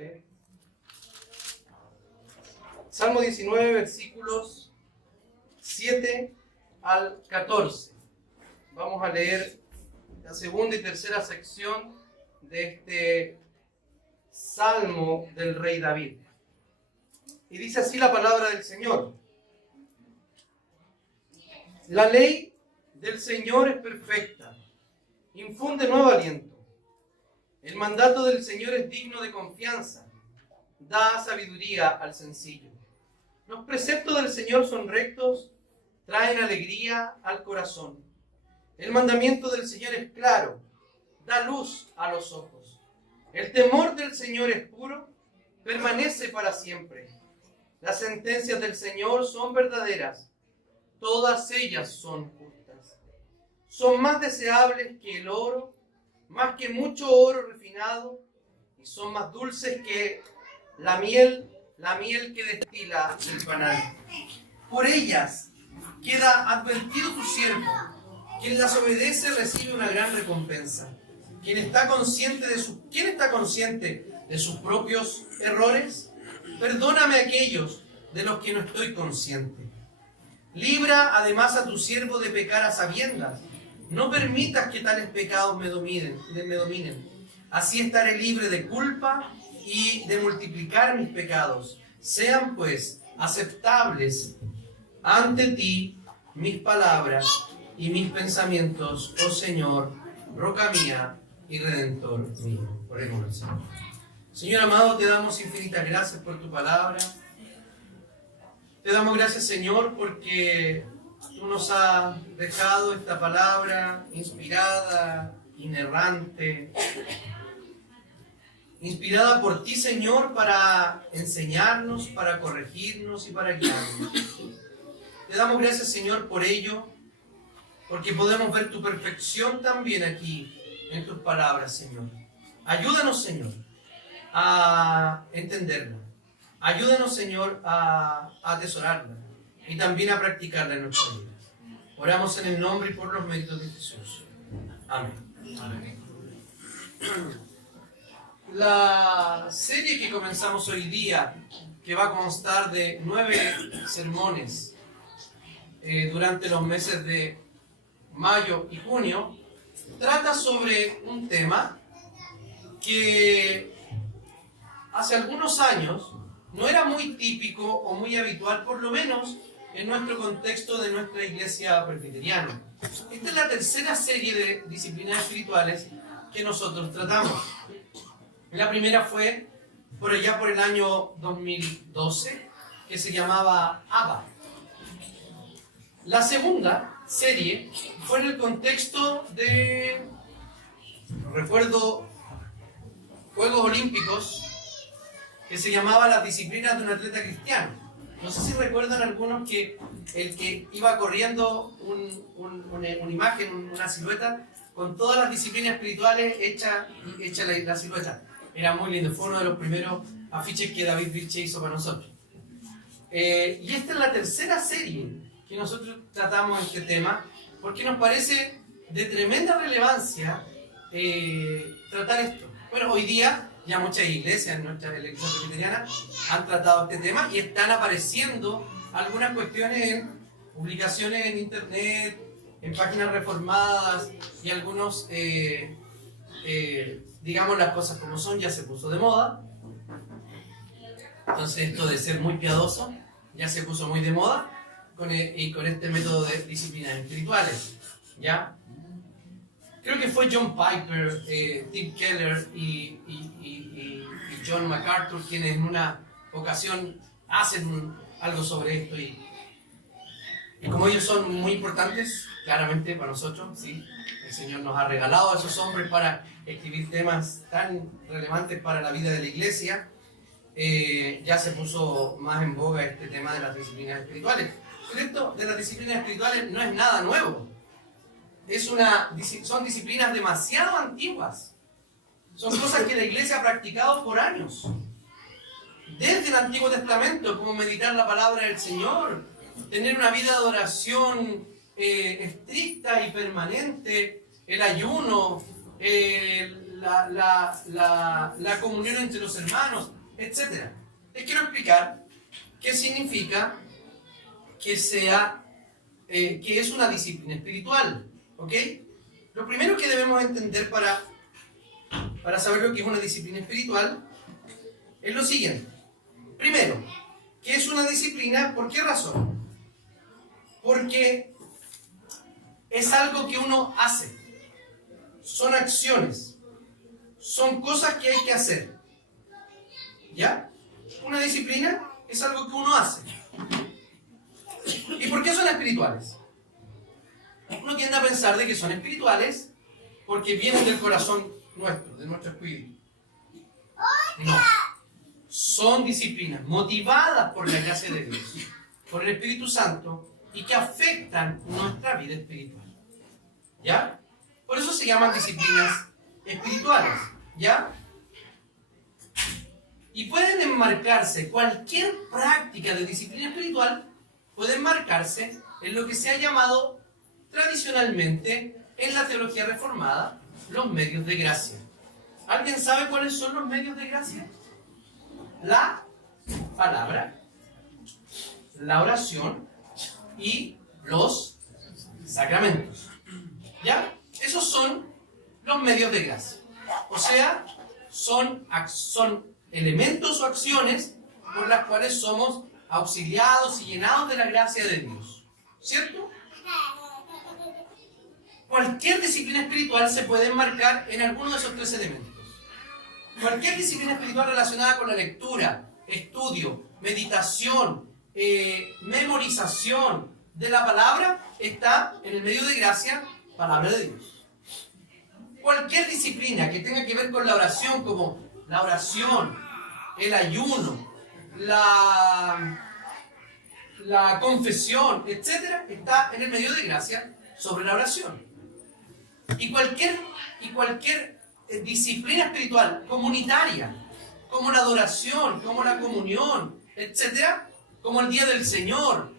fe. Salmo 19, versículos 7 al 14. Vamos a leer la segunda y tercera sección de este Salmo del rey David. Y dice así la palabra del Señor. La ley del Señor es perfecta, infunde nuevo aliento. El mandato del Señor es digno de confianza, da sabiduría al sencillo. Los preceptos del Señor son rectos, traen alegría al corazón. El mandamiento del Señor es claro, da luz a los ojos. El temor del Señor es puro, permanece para siempre. Las sentencias del Señor son verdaderas, todas ellas son justas. Son más deseables que el oro, más que mucho oro refinado, y son más dulces que la miel que destila el panal. Por ellas queda advertido tu siervo. Quien las obedece recibe una gran recompensa. ¿Quién está consciente de sus propios errores? Perdóname aquellos de los que no estoy consciente. Libra además a tu siervo de pecar a sabiendas. No permitas que tales pecados me dominen. Así estaré libre de culpa y de multiplicar mis pecados. Sean pues aceptables ante ti mis palabras y mis pensamientos, oh Señor, roca mía y redentor mío. Oremos al Señor. Señor amado, te damos infinitas gracias por tu palabra. Te damos gracias, Señor, porque tú nos has dejado esta palabra inspirada, inerrante, inspirada por ti, Señor, para enseñarnos, para corregirnos y para guiarnos. Te damos gracias, Señor, por ello, porque podemos ver tu perfección también aquí en tus palabras, Señor. Ayúdanos, Señor, a entenderla. Ayúdanos, Señor, a atesorarla y también a practicarla en nuestra vida. Oramos en el nombre y por los méritos de Jesús. Amén. Amén. La serie que comenzamos hoy día, que va a constar de 9 sermones durante los meses de mayo y junio, trata sobre un tema que hace algunos años no era muy típico o muy habitual, por lo menos en nuestro contexto de nuestra iglesia presbiteriana. Esta es la tercera serie de disciplinas espirituales que nosotros tratamos. La primera fue por allá por el año 2012, que se llamaba Abba. La segunda serie fue en el contexto de, recuerdo, Juegos Olímpicos, que se llamaba Las disciplinas de un atleta cristiano. No sé si recuerdan algunos que el que iba corriendo una imagen, una silueta, con todas las disciplinas espirituales hecha la silueta. Era muy lindo, fue uno de los primeros afiches que David Vilche hizo para nosotros. Y esta es la tercera serie que nosotros tratamos este tema, porque nos parece de tremenda relevancia tratar esto. Bueno, hoy día ya muchas iglesias en nuestra iglesia presbiteriana han tratado este tema y están apareciendo algunas cuestiones en publicaciones en internet, en páginas reformadas y algunos, digamos las cosas como son, ya se puso de moda. Entonces esto de ser muy piadoso ya se puso muy de moda con este método de disciplinas espirituales, ¿ya? Creo que fue John Piper, Tim Keller y John MacArthur quienes en una ocasión hacen algo sobre esto y como ellos son muy importantes, claramente para nosotros, ¿sí? El Señor nos ha regalado a esos hombres para escribir temas tan relevantes para la vida de la iglesia. Ya se puso más en boga este tema de las disciplinas espirituales. Pero esto de las disciplinas espirituales no es nada nuevo. Son disciplinas demasiado antiguas. Son cosas que la iglesia ha practicado por años. Desde el Antiguo Testamento, como meditar la palabra del Señor, tener una vida de oración estricta y permanente, el ayuno, la comunión entre los hermanos, etc. Les quiero explicar qué significa que es una disciplina espiritual, ¿ok? Lo primero que debemos entender para saber lo que es una disciplina espiritual es lo siguiente. Primero, ¿qué es una disciplina? ¿Por qué razón? Porque es algo que uno hace. Son acciones. Son cosas que hay que hacer. ¿Ya? Una disciplina es algo que uno hace. ¿Y por qué son espirituales? Uno tiende a pensar de que son espirituales porque vienen del corazón nuestro, de nuestro espíritu. No. Son disciplinas motivadas por la gracia de Dios, por el Espíritu Santo, y que afectan nuestra vida espiritual. ¿Ya? Por eso se llaman disciplinas espirituales. ¿Ya? Y pueden enmarcarse, cualquier práctica de disciplina espiritual puede enmarcarse en lo que se ha llamado tradicionalmente en la teología reformada los medios de gracia. ¿Alguien sabe cuáles son los medios de gracia? La palabra, la oración y los sacramentos. ¿Ya? Esos son los medios de gracia. O sea, son elementos o acciones por las cuales somos auxiliados y llenados de la gracia de Dios. ¿Cierto? Cualquier disciplina espiritual se puede enmarcar en alguno de esos tres elementos. Cualquier disciplina espiritual relacionada con la lectura, estudio, meditación, memorización de la palabra está en el medio de gracia, palabra de Dios. Cualquier disciplina que tenga que ver con la oración, como la oración, el ayuno, la confesión, etc., está en el medio de gracia sobre la oración. Y cualquier disciplina espiritual comunitaria, como la adoración, como la comunión, etc., como el Día del Señor,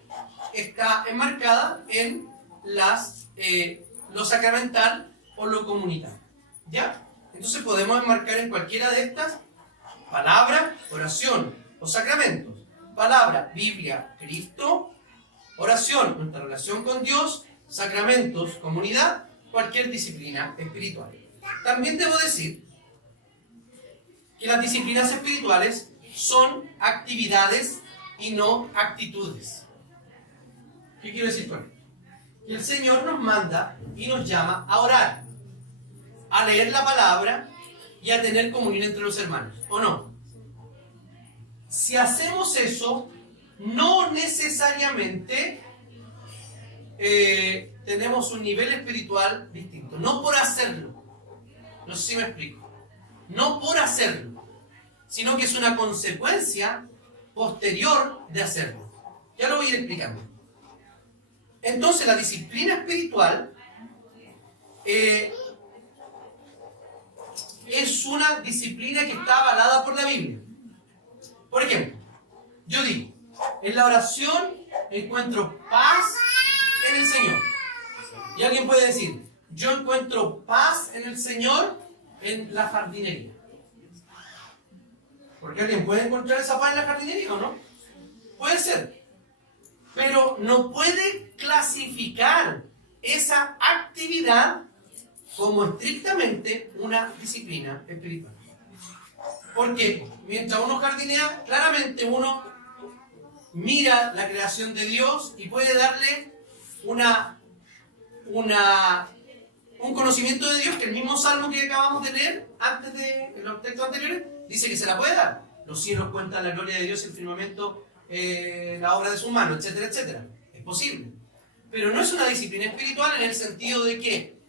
está enmarcada en lo sacramental o lo comunitario. ¿Ya? Entonces podemos enmarcar en cualquiera de estas: palabra, oración, los sacramentos. Palabra, Biblia, Cristo. Oración, nuestra relación con Dios. Sacramentos, comunidad. Cualquier disciplina espiritual. También debo decir que las disciplinas espirituales son actividades y no actitudes. ¿Qué quiero decir con esto? Que el Señor nos manda y nos llama a orar, a leer la palabra y a tener comunión entre los hermanos, ¿o no? Si hacemos eso, no necesariamente tenemos un nivel espiritual distinto. No por hacerlo. No sé si me explico. No por hacerlo, sino que es una consecuencia posterior de hacerlo. Ya lo voy a ir explicando. Entonces, la disciplina espiritual es una disciplina que está avalada por la Biblia. Por ejemplo, yo digo, en la oración encuentro paz en el Señor. Y alguien puede decir, yo encuentro paz en el Señor en la jardinería. ¿Porque alguien puede encontrar esa paz en la jardinería o no? Puede ser. Pero no puede clasificar esa actividad como estrictamente una disciplina espiritual. Porque mientras uno jardinea, claramente uno mira la creación de Dios y puede darle un conocimiento de Dios que el mismo salmo que acabamos de leer antes de los textos anteriores dice que se la puede dar. Los cielos cuentan la gloria de Dios, el firmamento, la obra de sus manos, etcétera, etcétera. Es posible. Pero no es una disciplina espiritual en el sentido de que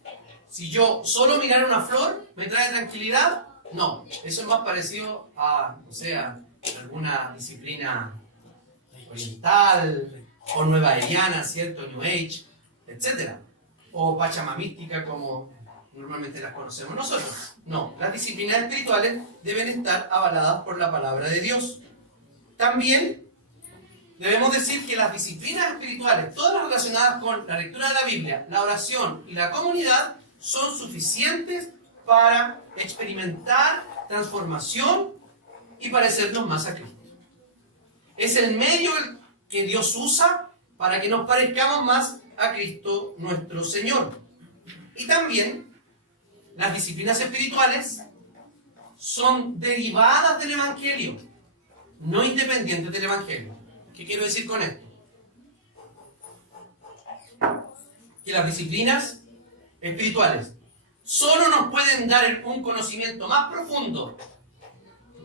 si yo solo mirar una flor me trae tranquilidad. No, eso es más parecido a, o sea, alguna disciplina oriental o nueva-eriana, ¿cierto? New Age, etcétera. O pachamamística, como normalmente las conocemos nosotros. No, las disciplinas espirituales deben estar avaladas por la palabra de Dios. También debemos decir que las disciplinas espirituales, todas relacionadas con la lectura de la Biblia, la oración y la comunidad, son suficientes para experimentar transformación y parecernos más a Cristo. Es el medio que Dios usa para que nos parezcamos más a Cristo nuestro Señor. Y también las disciplinas espirituales son derivadas del Evangelio, no independientes del Evangelio. ¿Qué quiero decir con esto? Que las disciplinas espirituales solo nos pueden dar un conocimiento más profundo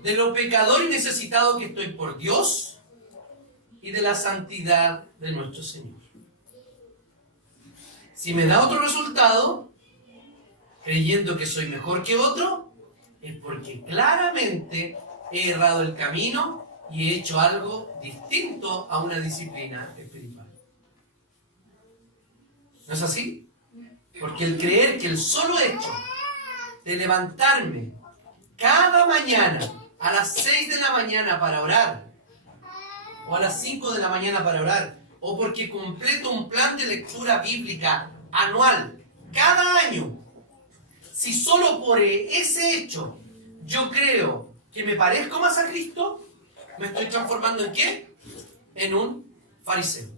de lo pecador y necesitado que estoy por Dios y de la santidad de nuestro Señor. Si me da otro resultado, creyendo que soy mejor que otro, es porque claramente he errado el camino y he hecho algo distinto a una disciplina espiritual. ¿No es así? Porque el creer que el solo hecho de levantarme cada mañana a las 6 de la mañana para orar, o a las 5 de la mañana para orar, o porque completo un plan de lectura bíblica anual cada año, si solo por ese hecho yo creo que me parezco más a Cristo, me estoy transformando ¿en qué? En un fariseo.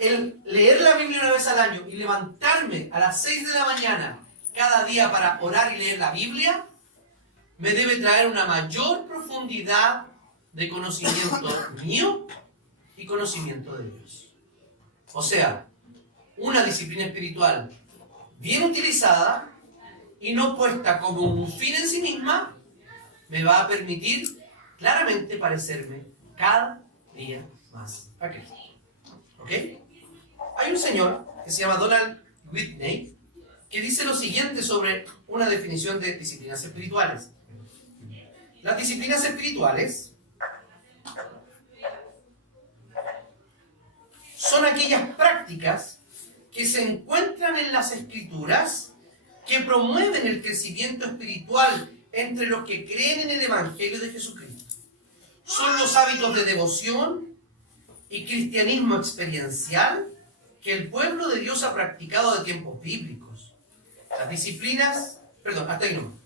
El leer la Biblia una vez al año y levantarme a las 6 de la mañana cada día para orar y leer la Biblia me debe traer una mayor profundidad de conocimiento mío y conocimiento de Dios. O sea, una disciplina espiritual bien utilizada y no puesta como un fin en sí misma, me va a permitir claramente parecerme cada día más a Cristo. ¿Ok? Hay un señor que se llama Donald Whitney que dice lo siguiente sobre una definición de disciplinas espirituales. Las disciplinas espirituales son aquellas prácticas que se encuentran en las Escrituras que promueven el crecimiento espiritual entre los que creen en el Evangelio de Jesucristo. Son los hábitos de devoción y cristianismo experiencial que el pueblo de Dios ha practicado de tiempos bíblicos. Las disciplinas, hasta ahí no.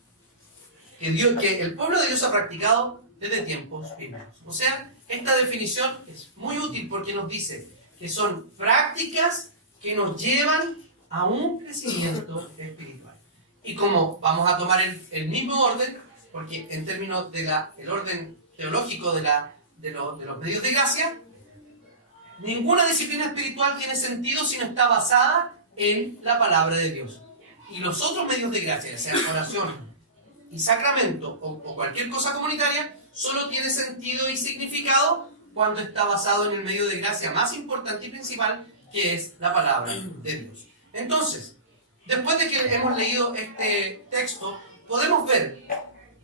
Que el pueblo de Dios ha practicado desde tiempos bíblicos. O sea, esta definición es muy útil porque nos dice que son prácticas que nos llevan a un crecimiento espiritual. Y como vamos a tomar el mismo orden, porque en términos del orden teológico de los medios de gracia, ninguna disciplina espiritual tiene sentido si no está basada en la palabra de Dios. Y los otros medios de gracia, ya sea oración y sacramento o cualquier cosa comunitaria, solo tiene sentido y significado cuando está basado en el medio de gracia más importante y principal, que es la palabra de Dios. Entonces, después de que hemos leído este texto, podemos ver,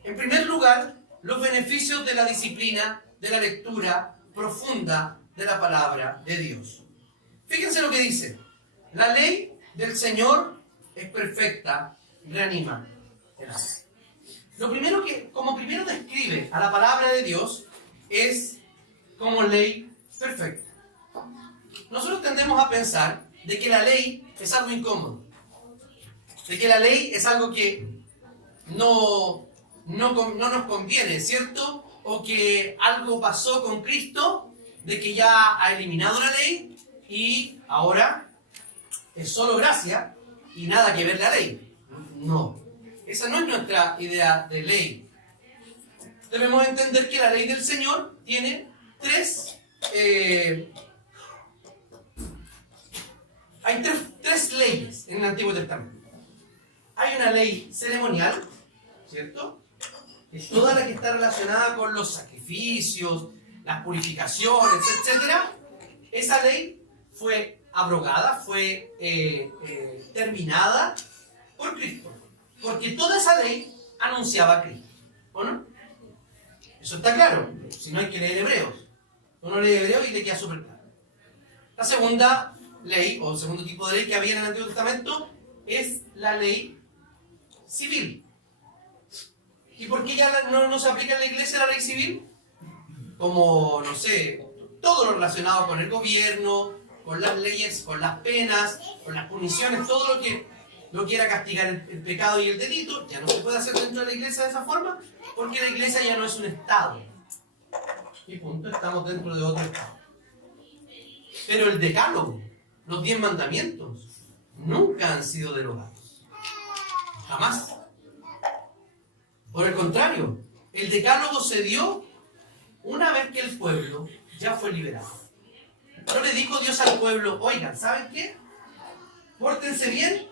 en primer lugar, los beneficios de la disciplina, de la lectura profunda de la palabra de Dios. Fíjense lo que dice: la ley del Señor es perfecta, reanima el alma. Como primero describe a la palabra de Dios, es como ley perfecta. Nosotros tendemos a pensar de que la ley es algo incómodo, de que la ley es algo que no nos conviene, ¿cierto? O que algo pasó con Cristo, de que ya ha eliminado la ley y ahora es solo gracia y nada que ver la ley. No, esa no es nuestra idea de ley. Debemos entender que la ley del Señor tiene hay tres leyes en el Antiguo Testamento. Hay una ley ceremonial, ¿cierto? Es toda la que está relacionada con los sacrificios, las purificaciones, etc. Esa ley fue abrogada, fue terminada por Cristo. Porque toda esa ley anunciaba a Cristo, ¿o no? Eso está claro. Si no, hay que leer Hebreos. Uno lee Hebreos y le queda súper claro. La segunda ley, o el segundo tipo de ley que había en el Antiguo Testamento, es la ley civil. ¿Y por qué ya no se aplica en la iglesia la ley civil? Como, no sé, todo lo relacionado con el gobierno, con las leyes, con las penas, con las puniciones, todo lo que lo que era castigar el pecado y el delito, ya no se puede hacer dentro de la iglesia de esa forma, porque la iglesia ya no es un estado. Y punto, estamos dentro de otro estado. Pero el decálogo, los 10 mandamientos, nunca han sido derogados. Jamás. Por el contrario, el decálogo se dio una vez que el pueblo ya fue liberado. No le dijo Dios al pueblo, oigan, ¿saben qué? Pórtense bien.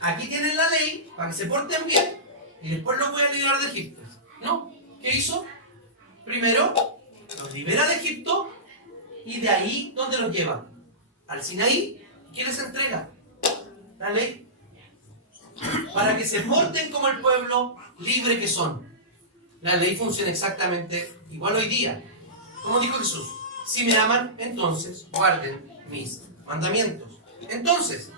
Aquí tienen la ley para que se porten bien y después los voy a liberar de Egipto. No, ¿qué hizo? Primero los libera de Egipto y de ahí, ¿dónde los lleva? Al Sinaí. ¿Quién les entrega? La ley. Para que se porten como el pueblo libre que son. La ley funciona exactamente igual hoy día. Como dijo Jesús, si me aman, entonces guarden mis mandamientos. Entonces,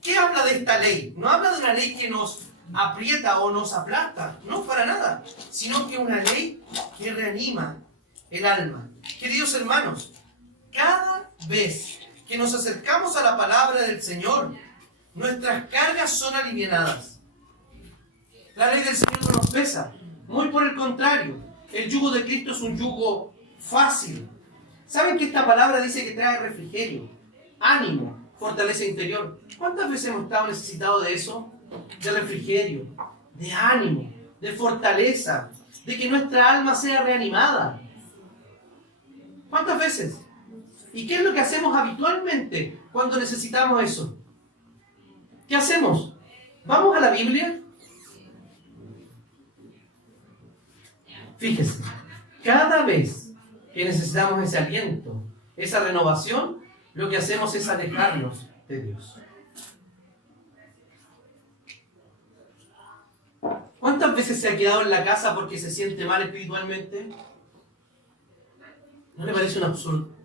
¿qué habla de esta ley? No habla de una ley que nos aprieta o nos aplasta, no para nada, sino que una ley que reanima el alma. Queridos hermanos, cada vez que nos acercamos a la palabra del Señor, nuestras cargas son alivianadas. La ley del Señor no nos pesa, muy por el contrario, el yugo de Cristo es un yugo fácil. ¿Saben que esta palabra dice que trae refrigerio, ánimo, fortaleza interior? ¿Cuántas veces hemos estado necesitados de eso? De refrigerio, de ánimo, de fortaleza, de que nuestra alma sea reanimada. ¿Cuántas veces? ¿Y qué es lo que hacemos habitualmente cuando necesitamos eso? ¿Qué hacemos? ¿Vamos a la Biblia? Fíjese, cada vez que necesitamos ese aliento, esa renovación, lo que hacemos es alejarnos de Dios. ¿Cuántas veces se ha quedado en la casa porque se siente mal espiritualmente? ¿No le parece un absurdo?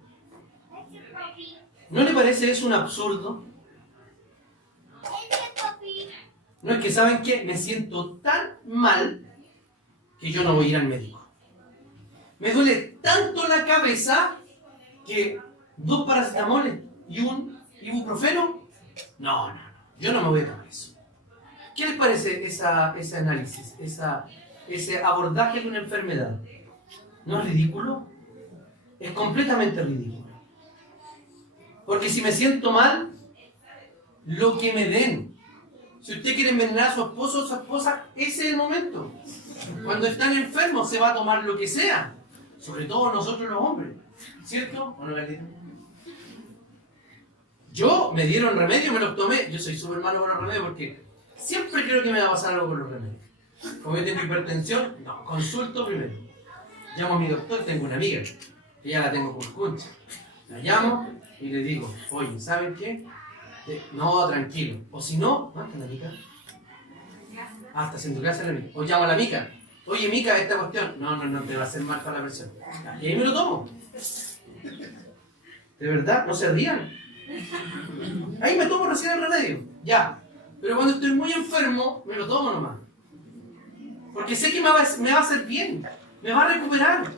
¿No le parece eso un absurdo? No, es que ¿saben qué? Me siento tan mal que yo no voy a ir al médico. Me duele tanto la cabeza que 2 paracetamoles y un ibuprofeno. No, yo no me voy a tomar eso. ¿Qué les parece ese análisis, ese abordaje de una enfermedad? ¿No es ridículo? Es completamente ridículo. Porque si me siento mal, lo que me den. Si usted quiere envenenar a su esposo o su esposa, ese es el momento. Cuando están enfermos se va a tomar lo que sea. Sobre todo nosotros los hombres. ¿Cierto? ¿O no, Gatita? Yo me dieron remedio, me los tomé. Yo soy súper malo con los remedios porque siempre creo que me va a pasar algo con los remedios. Como yo tengo hipertensión, no, consulto primero. Llamo a mi doctor, tengo una amiga, que ya la tengo por concha. La llamo y le digo, oye, ¿saben qué? No, tranquilo. O si no, ¿dónde está la mica? Ah, estás en tu casa la mica. O llamo a la mica. Oye, mica, esta cuestión. No, te va a hacer mal para la presión. Y ahí me lo tomo. De verdad, no se rían. Ahí me tomo recién el remedio. Ya. Pero cuando estoy muy enfermo, me lo tomo nomás. Porque sé que me va a hacer bien. Me va a recuperar.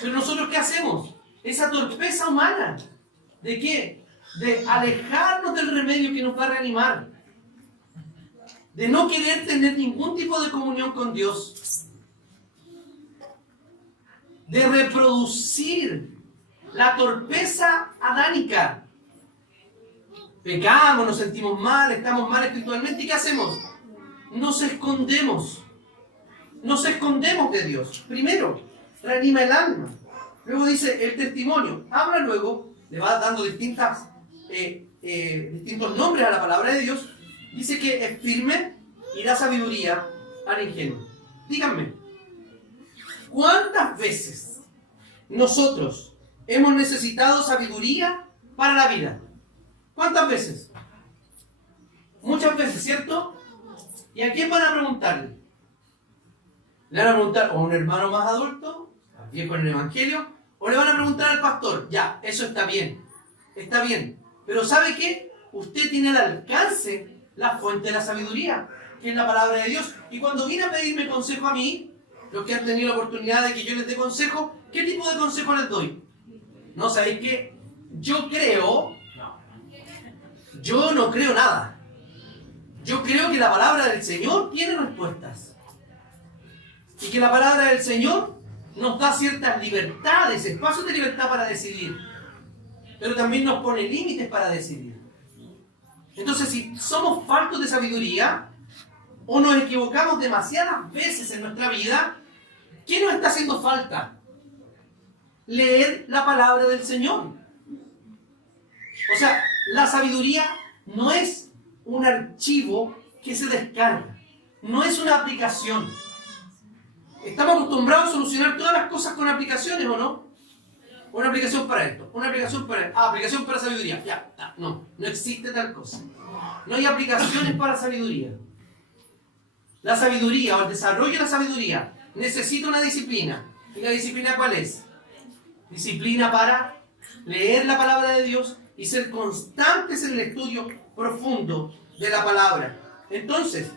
Pero nosotros, ¿qué hacemos? Esa torpeza humana. ¿De qué? De alejarnos del remedio que nos va a reanimar. De no querer tener ningún tipo de comunión con Dios. De reproducir la torpeza adánica. Pecamos, nos sentimos mal, estamos mal espiritualmente. ¿Y qué hacemos? Nos escondemos. Nos escondemos de Dios. Primero, reanima el alma. Luego dice el testimonio. Habla luego, le va dando distintos nombres a la palabra de Dios. Dice que es firme y da sabiduría al ingenuo. Díganme, ¿cuántas veces nosotros hemos necesitado sabiduría para la vida? ¿Cuántas veces? Muchas veces, ¿cierto? ¿Y a quién van a preguntarle? Le van a preguntar a un hermano más adulto, viejo en el evangelio, o le van a preguntar al pastor. Ya, eso está bien. Está bien. Pero ¿sabe qué? Usted tiene al alcance la fuente de la sabiduría, que es la palabra de Dios. Y cuando viene a pedirme consejo a mí, los que han tenido la oportunidad de que yo les dé consejo, ¿qué tipo de consejo les doy? No, ¿sabéis qué? Yo no creo nada. Yo creo que la palabra del Señor tiene respuestas. Y que la palabra del Señor nos da ciertas libertades, espacios de libertad para decidir. Pero también nos pone límites para decidir. Entonces, si somos faltos de sabiduría o nos equivocamos demasiadas veces en nuestra vida, ¿qué nos está haciendo falta? Leer la palabra del Señor. O sea, la sabiduría no es un archivo que se descarga, no es una aplicación. Estamos acostumbrados a solucionar todas las cosas con aplicaciones, ¿o no? Una aplicación para esto, una aplicación para esto, aplicación para sabiduría. Ya, no existe tal cosa. No hay aplicaciones para sabiduría. La sabiduría o el desarrollo de la sabiduría necesita una disciplina. ¿Y la disciplina cuál es? Disciplina para leer la palabra de Dios y ser constantes en el estudio profundo de la palabra. Entonces,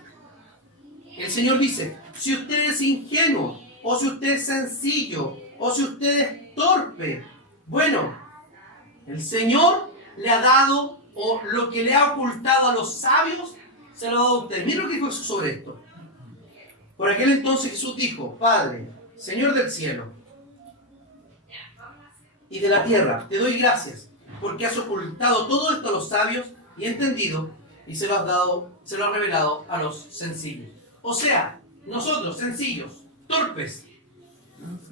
el Señor dice, si usted es ingenuo, o si usted es sencillo, o si usted es torpe, bueno, el Señor le ha dado, o lo que le ha ocultado a los sabios, se lo ha dado a usted. Mira lo que dijo Jesús sobre esto. Por aquel entonces Jesús dijo, Padre, Señor del cielo y de la tierra, te doy gracias, porque has ocultado todo esto a los sabios y entendido, y se lo has revelado a los sencillos. O sea, nosotros, sencillos, torpes,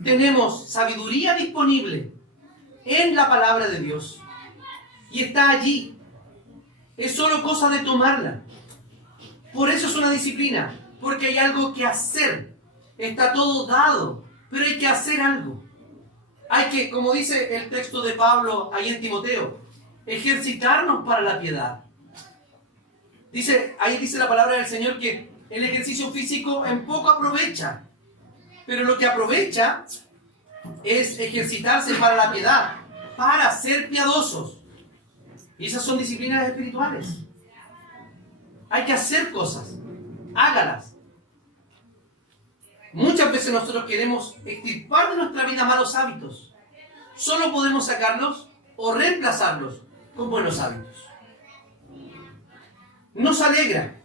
tenemos sabiduría disponible en la palabra de Dios. Y está allí. Es solo cosa de tomarla. Por eso es una disciplina. Porque hay algo que hacer. Está todo dado. Pero hay que hacer algo. Hay que, como dice el texto de Pablo ahí en Timoteo, ejercitarnos para la piedad. Ahí dice la palabra del Señor que el ejercicio físico en poco aprovecha. Pero lo que aprovecha es ejercitarse para la piedad, para ser piadosos. Y esas son disciplinas espirituales. Hay que hacer cosas. Hágalas. Muchas veces nosotros queremos extirpar de nuestra vida malos hábitos. Solo podemos sacarlos o reemplazarlos con buenos hábitos. Nos alegra.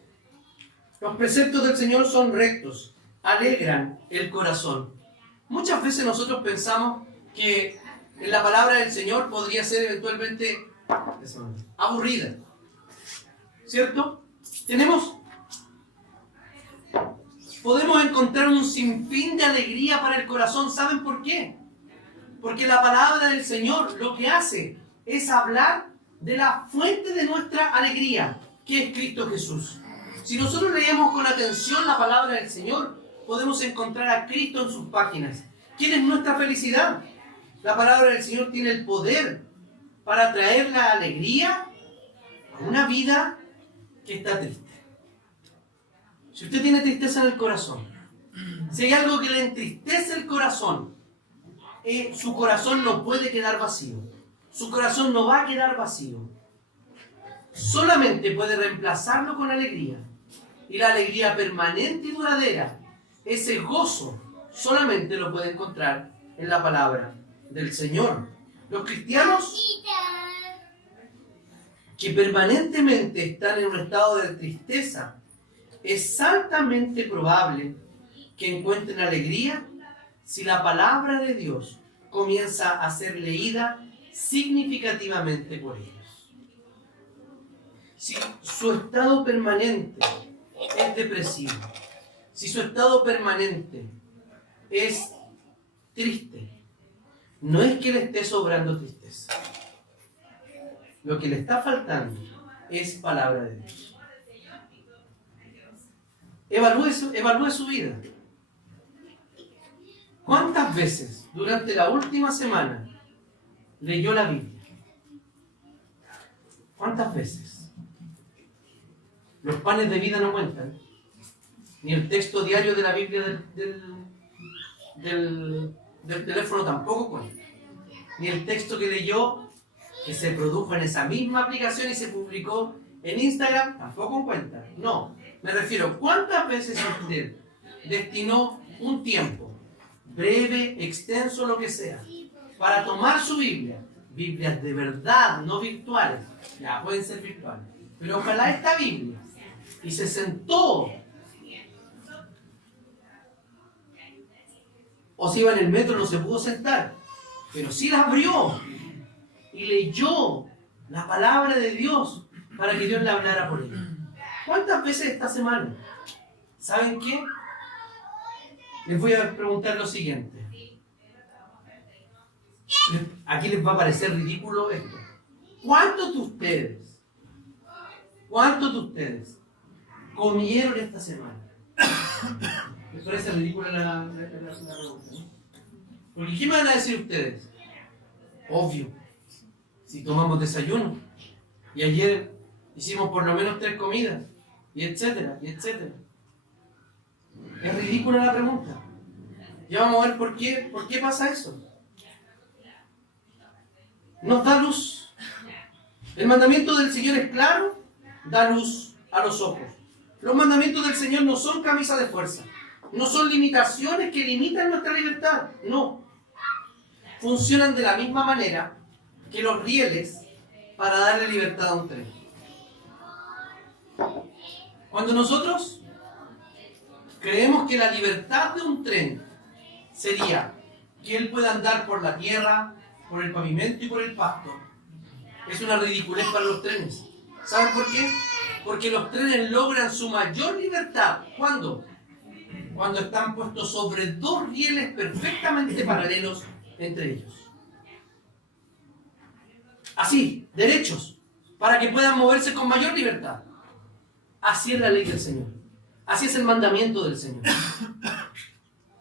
Los preceptos del Señor son rectos. Alegran el corazón. Muchas veces nosotros pensamos que la palabra del Señor podría ser eventualmente aburrida. ¿Cierto? Podemos encontrar un sinfín de alegría para el corazón. ¿Saben por qué? Porque la palabra del Señor lo que hace es hablar de la fuente de nuestra alegría, que es Cristo Jesús. Si nosotros leemos con atención la palabra del Señor, podemos encontrar a Cristo en sus páginas. ¿Quién es nuestra felicidad? La palabra del Señor tiene el poder para traer la alegría a una vida que está triste. Si usted tiene tristeza en el corazón, si hay algo que le entristece el corazón, su corazón no puede quedar vacío. Su corazón no va a quedar vacío. Solamente puede reemplazarlo con alegría. Y la alegría permanente y duradera, ese gozo, solamente lo puede encontrar en la palabra del Señor. Los cristianos que permanentemente están en un estado de tristeza, es altamente probable que encuentren alegría si la palabra de Dios comienza a ser leída significativamente por ellos. Si su estado permanente es depresivo, si su estado permanente es triste, no es que le esté sobrando tristeza. Lo que le está faltando es palabra de Dios. Evalúe su vida. ¿Cuántas veces durante la última semana leyó la Biblia? ¿Cuántas veces? Los panes de vida no cuentan. Ni el texto diario de la Biblia del teléfono tampoco cuenta. Ni el texto que leyó, que se produjo en esa misma aplicación y se publicó en Instagram, tampoco cuenta. No, me refiero, ¿cuántas veces usted destinó un tiempo, breve, extenso, lo que sea, para tomar su Biblia? Biblias de verdad, no virtuales. Ya, pueden ser virtuales. Pero ojalá esta Biblia y se sentó. O si iba en el metro no se pudo sentar, pero sí la abrió y leyó la palabra de Dios para que Dios le hablara por ella. ¿Cuántas veces esta semana? ¿Saben qué? Les voy a preguntar lo siguiente. Aquí les va a parecer ridículo esto. ¿Cuántos de ustedes comieron esta semana? ¿Les parece ridícula la pregunta? ¿No? Porque ¿qué me van a decir ustedes? Obvio, si tomamos desayuno y ayer hicimos por lo menos 3 comidas y etcétera, y etcétera. Es ridícula la pregunta. Ya vamos a ver por qué pasa eso. Nos da luz. El mandamiento del Señor es claro, da luz a los ojos. Los mandamientos del Señor no son camisa de fuerza, no son limitaciones que limitan nuestra libertad, no. Funcionan de la misma manera que los rieles para darle libertad a un tren. Cuando nosotros creemos que la libertad de un tren sería que él pueda andar por la tierra, por el pavimento y por el pasto, es una ridiculez para los trenes. ¿Saben por qué? Porque los trenes logran su mayor libertad. ¿Cuándo? Cuando están puestos sobre 2 rieles perfectamente paralelos entre ellos. Así, derechos, para que puedan moverse con mayor libertad. Así es la ley del Señor. Así es el mandamiento del Señor.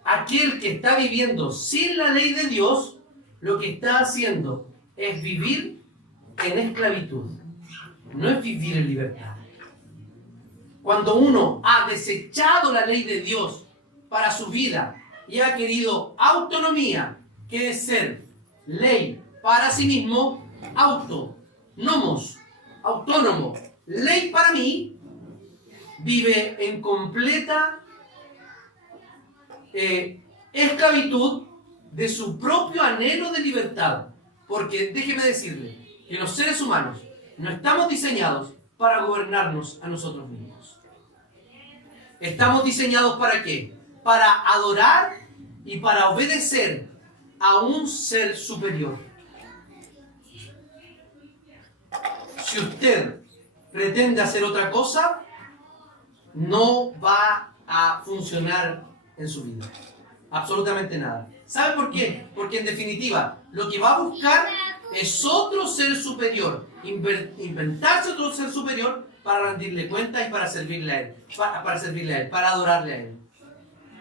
Aquel que está viviendo sin la ley de Dios, lo que está haciendo es vivir en esclavitud. No es vivir en libertad. Cuando uno ha desechado la ley de Dios para su vida y ha querido autonomía, que es ser ley para sí mismo, autónomo, ley para mí, vive en completa esclavitud de su propio anhelo de libertad. Porque déjeme decirle que los seres humanos no estamos diseñados para gobernarnos a nosotros mismos. Estamos diseñados ¿para qué? Para adorar y para obedecer a un ser superior. Si usted pretende hacer otra cosa, no va a funcionar en su vida. Absolutamente nada. ¿Sabe por qué? Porque en definitiva, lo que va a buscar es otro ser superior. Inventarse otro ser superior para rendirle cuentas y para servirle a él. Para adorarle a él.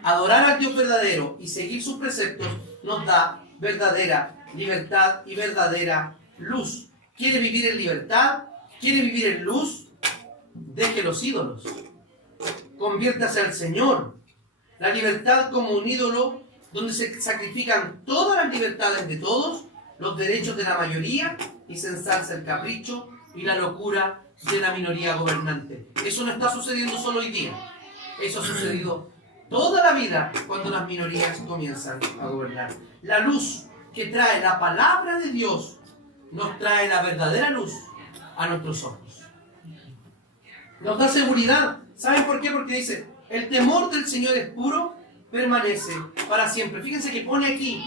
Adorar al Dios verdadero y seguir sus preceptos nos da verdadera libertad y verdadera luz. ¿Quiere vivir en libertad? ¿Quiere vivir en luz? Deje los ídolos. Conviértase al Señor. La libertad como un ídolo donde se sacrifican todas las libertades de todos, los derechos de la mayoría y se ensalza el capricho y la locura de la minoría gobernante. Eso no está sucediendo solo hoy día. Eso ha sucedido toda la vida cuando las minorías comienzan a gobernar. La luz que trae la palabra de Dios nos trae la verdadera luz a nuestros ojos. Nos da seguridad. ¿Saben por qué? Porque dice, el temor del Señor es puro, permanece para siempre. Fíjense que pone aquí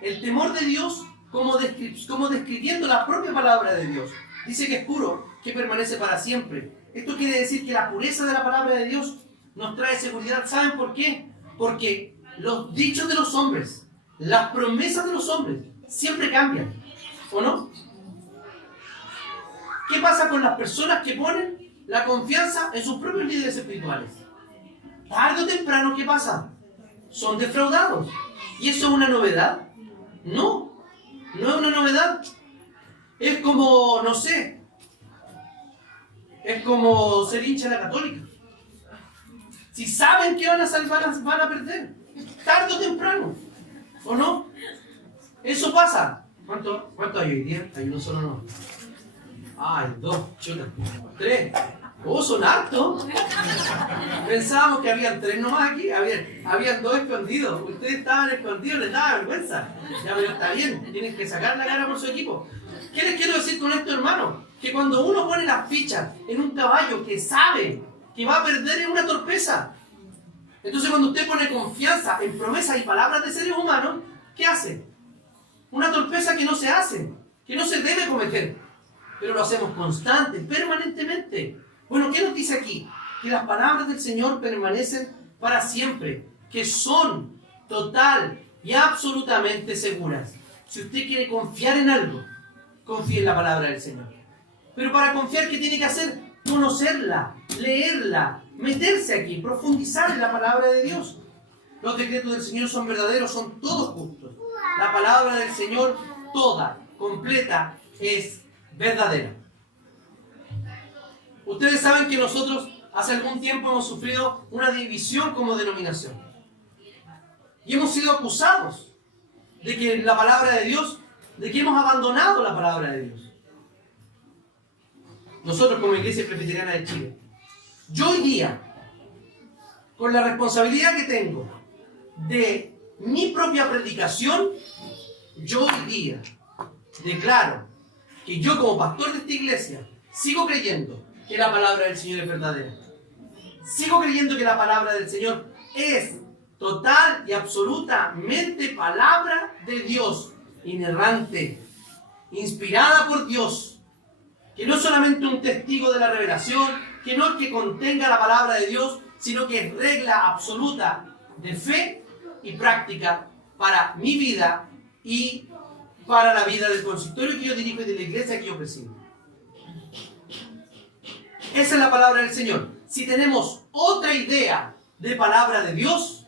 el temor de Dios como describiendo la propia palabra de Dios. Dice que es puro, que permanece para siempre. Esto quiere decir que la pureza de la palabra de Dios nos trae seguridad. ¿Saben por qué? Porque los dichos de los hombres, las promesas de los hombres, siempre cambian. ¿O no? ¿Qué pasa con las personas que ponen la confianza en sus propios líderes espirituales? Tarde o temprano, ¿qué pasa? Son defraudados. ¿Y eso es una novedad? No, no es una novedad. Es como, no sé, es como ser hincha de la Católica. Si saben que van a perder, tarde o temprano, ¿o no? Eso pasa. ¿Cuánto hay hoy día? Hay uno solo, no. Hay 2, chuta, 3. ¡Oh, son hartos! Pensábamos que habían 3 nomás aquí, habían 2 escondidos. Ustedes estaban escondidos, les daba vergüenza. Ya, pero está bien, tienen que sacar la cara por su equipo. ¿Qué les quiero decir con esto, hermano? Que cuando uno pone las fichas en un caballo que sabe que va a perder es una torpeza. Entonces cuando usted pone confianza en promesas y palabras de seres humanos, ¿qué hace? Una torpeza que no se hace, que no se debe cometer, pero lo hacemos constante, permanentemente. Bueno, ¿qué nos dice aquí? Que las palabras del Señor permanecen para siempre, que son total y absolutamente seguras. Si usted quiere confiar en algo, confíe en la palabra del Señor. Pero para confiar, ¿qué tiene que hacer? Conocerla, leerla, meterse aquí, profundizar en la palabra de Dios. Los decretos del Señor son verdaderos, son todos justos. La palabra del Señor, toda, completa, es verdadera. Ustedes saben que nosotros hace algún tiempo hemos sufrido una división como denominación. Y hemos sido acusados de que la palabra de Dios, de que hemos abandonado la palabra de Dios. Nosotros como Iglesia Presbiteriana de Chile, yo hoy día, con la responsabilidad que tengo de mi propia predicación, yo hoy día declaro que yo como pastor de esta iglesia sigo creyendo que la palabra del Señor es verdadera. Sigo creyendo que la palabra del Señor es total y absolutamente palabra de Dios, inerrante, inspirada por Dios, que no es solamente un testigo de la revelación, que no es que contenga la palabra de Dios, sino que es regla absoluta de fe y práctica para mi vida y para la vida del consistorio que yo dirijo y de la iglesia que yo presido. Esa es la palabra del Señor. Si tenemos otra idea de palabra de Dios,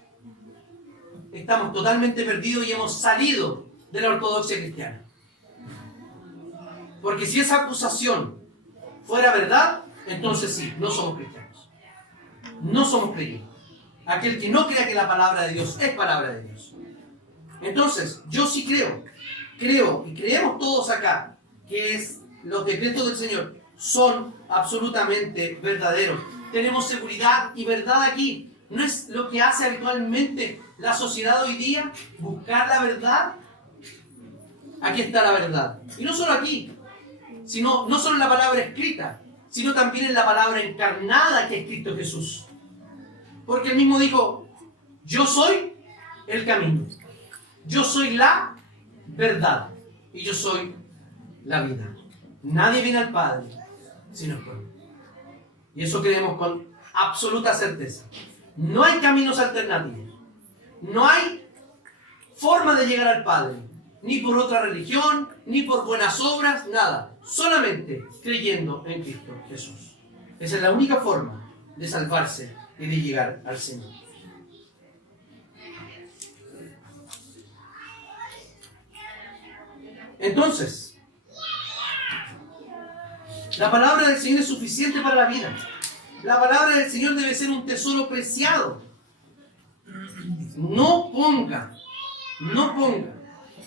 estamos totalmente perdidos y hemos salido de la ortodoxia cristiana. Porque si esa acusación fuera verdad, entonces sí, no somos cristianos. No somos creyentes. Aquel que no crea que la palabra de Dios es palabra de Dios. Entonces, yo sí creo y creemos todos acá que los decretos del Señor son absolutamente verdaderos. Tenemos seguridad y verdad aquí. ¿No es lo que hace habitualmente la sociedad hoy día? Buscar la verdad. Aquí está la verdad. Y no solo aquí, sino no solo en la palabra escrita, sino también en la palabra encarnada que es Cristo Jesús. Porque él mismo dijo, yo soy el camino, yo soy la verdad y yo soy la vida. Nadie viene al Padre sino por mí. Y eso creemos con absoluta certeza. No hay caminos alternativos. No hay forma de llegar al Padre. Ni por otra religión, ni por buenas obras, nada. Solamente creyendo en Cristo Jesús. Esa es la única forma de salvarse y de llegar al Señor. Entonces, la palabra del Señor es suficiente para la vida. La palabra del Señor debe ser un tesoro preciado. No ponga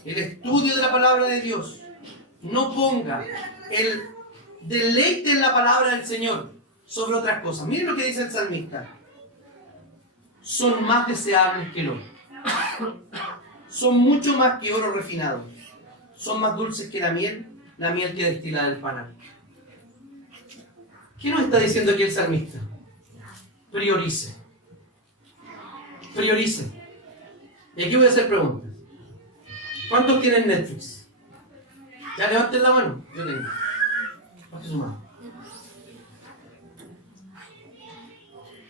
el estudio de la palabra de Dios, no ponga el deleite en la palabra del Señor sobre otras cosas. Miren lo que dice el salmista. Son más deseables que el oro. Son mucho más que oro refinado. Son más dulces que la miel que destila del panal. ¿Qué nos está diciendo aquí el salmista? Priorice. Priorice. Y aquí voy a hacer preguntas. ¿Cuántos tienen Netflix? Ya levanten la mano. Yo tengo. Baje su mano.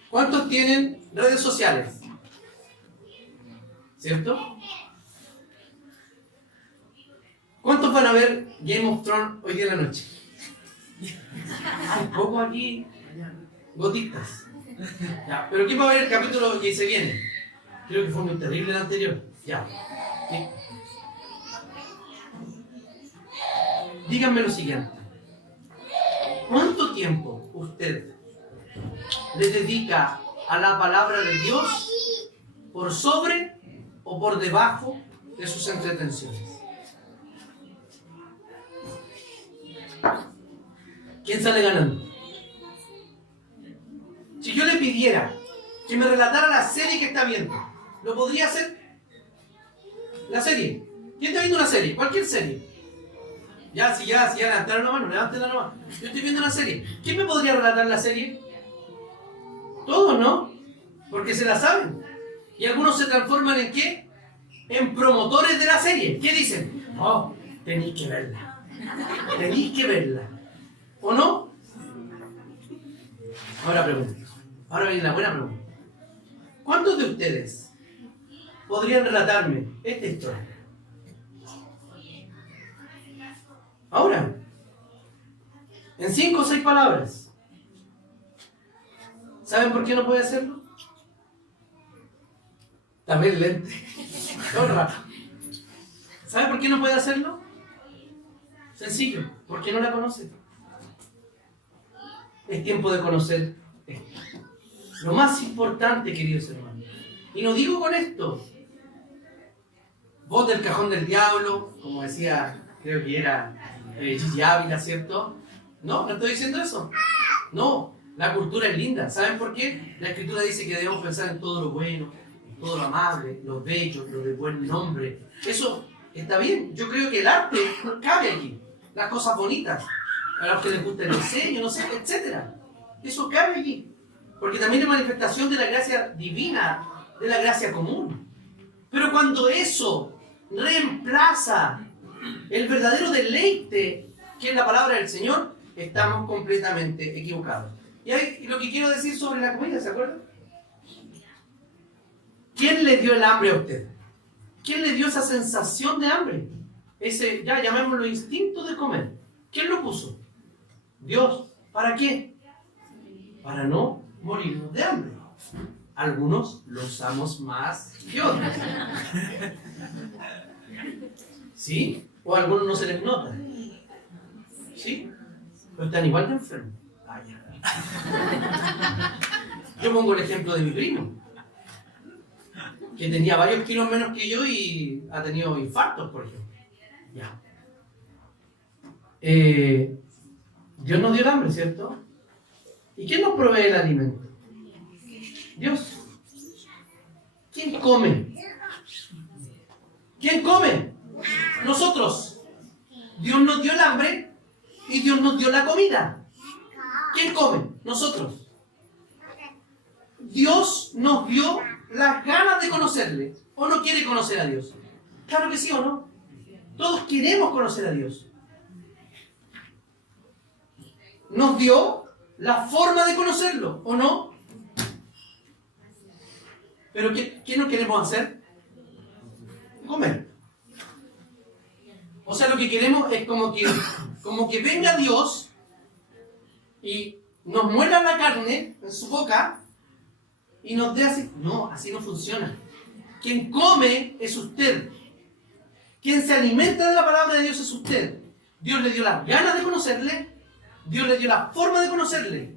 ¿Cuántos tienen redes sociales? ¿Cierto? ¿Cuántos van a ver Game of Thrones hoy día en la noche? Hay poco aquí, gotitas. Ya, pero ¿quién va a ver el capítulo que se viene? Creo que fue muy terrible el anterior. Ya. ¿Sí? Díganme lo siguiente. ¿Cuánto tiempo usted le dedica a la palabra de Dios por sobre o por debajo de sus entretenciones? ¿Quién sale ganando? Si yo le pidiera que me relatara la serie que está viendo, ¿lo podría hacer? La serie. ¿Quién está viendo una serie? Cualquier serie. Si ya levantaron la mano, levanten la mano. Yo estoy viendo una serie. ¿Quién me podría relatar la serie? Todos, ¿no? Porque se la saben. Y algunos se transforman ¿en qué? En promotores de la serie. ¿Qué dicen? Oh, tenéis que verla. Tenéis que verla. ¿O no? Ahora pregunto. Ahora viene la buena pregunta. ¿Cuántos de ustedes podrían relatarme esta historia? Ahora. En 5 o 6 palabras. ¿Saben por qué no puede hacerlo? También lente. Todo el rato. ¿Saben por qué no puede hacerlo? Sencillo. Porque no la conoce. Es tiempo de conocer esto. Lo más importante, queridos hermanos. Y no digo con esto. Voz del cajón del diablo, como decía, creo que era Gigi Ávila, ¿cierto? No estoy diciendo eso. No, la cultura es linda. ¿Saben por qué? La Escritura dice que debemos pensar en todo lo bueno, en todo lo amable, los bellos, lo de buen nombre. Eso está bien. Yo creo que el arte cabe aquí. Las cosas bonitas. A los que les gusta el diseño, no sé, etc. Eso cabe aquí. Porque también es manifestación de la gracia divina, de la gracia común. Pero cuando eso reemplaza el verdadero deleite, que es la palabra del Señor, estamos completamente equivocados. Y lo que quiero decir sobre la comida, ¿se acuerdan? ¿Quién le dio el hambre a usted? ¿Quién le dio esa sensación de hambre? Ese, ya llamémoslo instinto de comer. ¿Quién lo puso? Dios. ¿Para qué? Para no morirnos de hambre. Algunos lo usamos más que otros. ¿Sí? O a algunos no se les nota. ¿Sí? Pero están igual de enfermos. Yo pongo el ejemplo de mi primo, que tenía varios kilos menos que yo y ha tenido infartos, por ejemplo. Ya. Dios nos dio el hambre, ¿cierto? ¿Y quién nos provee el alimento? Dios. ¿Quién come? ¿Quién come? Nosotros. Dios nos dio el hambre y Dios nos dio la comida. ¿Quién come? Nosotros. Dios nos dio las ganas de conocerle. ¿O no quiere conocer a Dios? Claro que sí o no. Todos queremos conocer a Dios. Nos dio la forma de conocerlo, ¿o no? Pero ¿qué no queremos hacer? Comer. O sea, lo que queremos es como que venga Dios y nos muela la carne en su boca y nos dé así. No, así no funciona. Quien come es usted. Quien se alimenta de la palabra de Dios es usted. Dios le dio las ganas de conocerle. Dios le dio la forma de conocerle.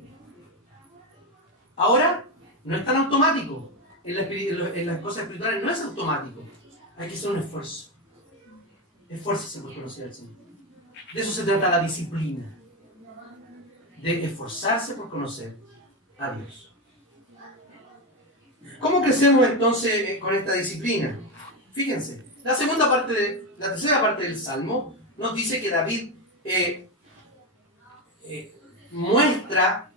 Ahora, no es tan automático. En las cosas espirituales no es automático. Hay que hacer un esfuerzo. Esfuércese por conocer al Señor. De eso se trata la disciplina. De esforzarse por conocer a Dios. ¿Cómo crecemos entonces con esta disciplina? Fíjense, la tercera parte del Salmo nos dice que David muestra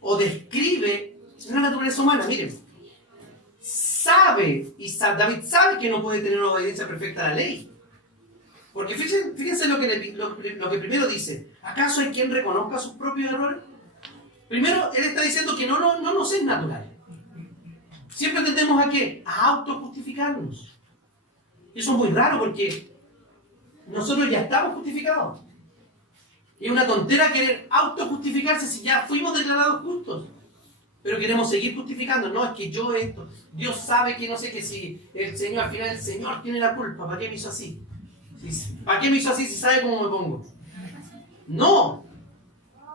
o describe una naturaleza humana. Miren, David sabe que no puede tener una obediencia perfecta a la ley. Porque fíjense lo que primero dice. ¿Acaso hay quien reconozca sus propios errores? Primero, él está diciendo que no nos es natural. Siempre tendemos ¿a qué? A autojustificarnos. Y eso es muy raro porque nosotros ya estamos justificados. Y es una tontera querer autojustificarse si ya fuimos declarados justos. Pero queremos seguir justificando. No, es que yo esto. Dios sabe que no sé, que si el Señor, al final el Señor tiene la culpa. ¿Para qué me hizo así? ¿Para qué me hizo así si sabe cómo me pongo? No.